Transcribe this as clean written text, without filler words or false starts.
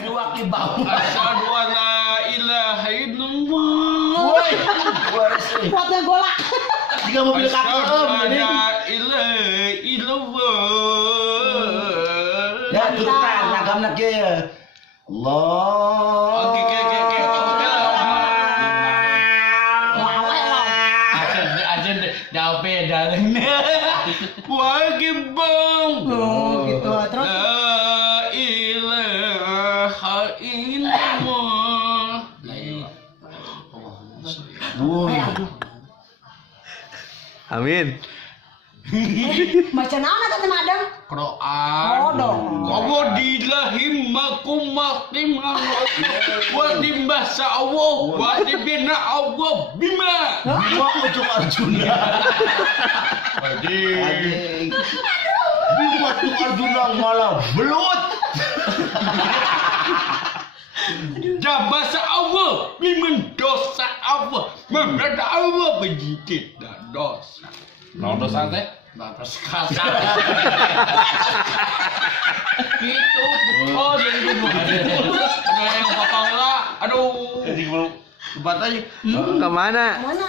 Diwaki bau. Asyhadu an la ilaha illallah. Woi, Kuatnya golak. jika mobil Asyhadu kakek an ini. la ilaha illallah. Ya turutan agamna ke. Allah. Oke. Aja jawabnya dalam. Wajib bang. Oh, gitu. Terus La ilaha illallah. Woi. Amin. baca naon eta teh madang? Quran. Oh, dong. Allah dilahimakum matimah wa dimbasa Allah wa dibina Allah bima. Bima ujung Arjuna. Wajib. Bima tuh Arjuna malah belut. Jabasa Allah bimen dosa Allah memberada Allah begitu dan dosa. Mau dosa teh? Batas kata. Gitu. Oh jadi dulu. Ada yang potong lah. Aduh. Jadi belum Tempat aja. Kemana? Mana?